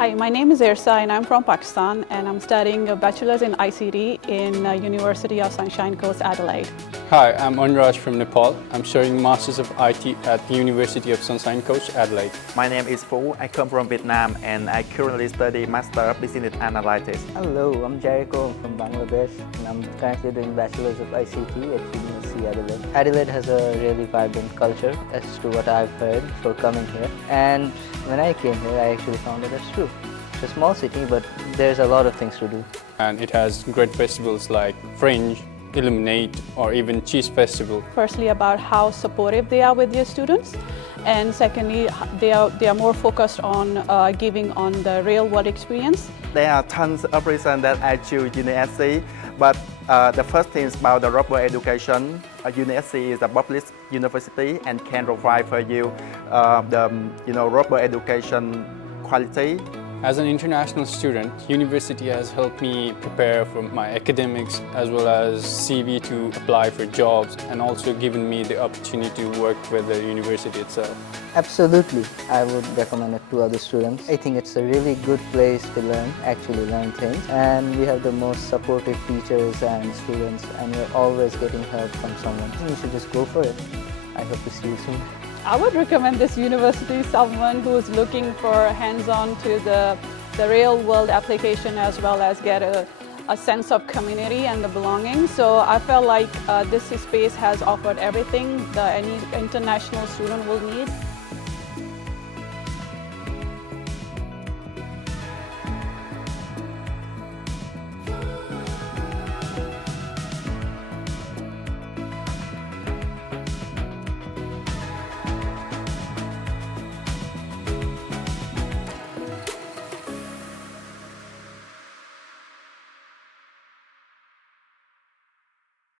Hi, my name is Irsa and I'm from Pakistan and I'm studying a bachelor's in ICT in University of Sunshine Coast, Adelaide. Hi, I'm Anuraj from Nepal. I'm studying Masters of IT at the University of Sunshine Coast, Adelaide. My name is Phu. I come from Vietnam and I currently study Master of Business Analytics. Hello, I'm Jericho. I'm from Bangladesh and I'm currently doing Bachelor's of ICT at UniSC Adelaide. Adelaide has a really vibrant culture as to what I've heard for coming here. And when I came here, I actually found that it's true. It's a small city, but there's a lot of things to do. And it has great festivals like Fringe, Illuminate, or even Cheese Festival. Firstly, about how supportive they are with their students, and secondly, they are more focused on giving on the real world experience. There are tons of reasons that I choose UniSC, but the first thing is about the robust education. UniSC is a public university and can provide for you the robust education quality. As an international student, university has helped me prepare for my academics as well as CV to apply for jobs, and also given me the opportunity to work with the university itself. Absolutely, I would recommend it to other students. I think it's a really good place to actually learn things, and we have the most supportive teachers and students, and you're always getting help from someone. You should just go for it. I hope to see you soon. I would recommend this university someone who's looking for hands-on to the real world application, as well as get a sense of community and the belonging. So I felt like this space has offered everything that any international student will need.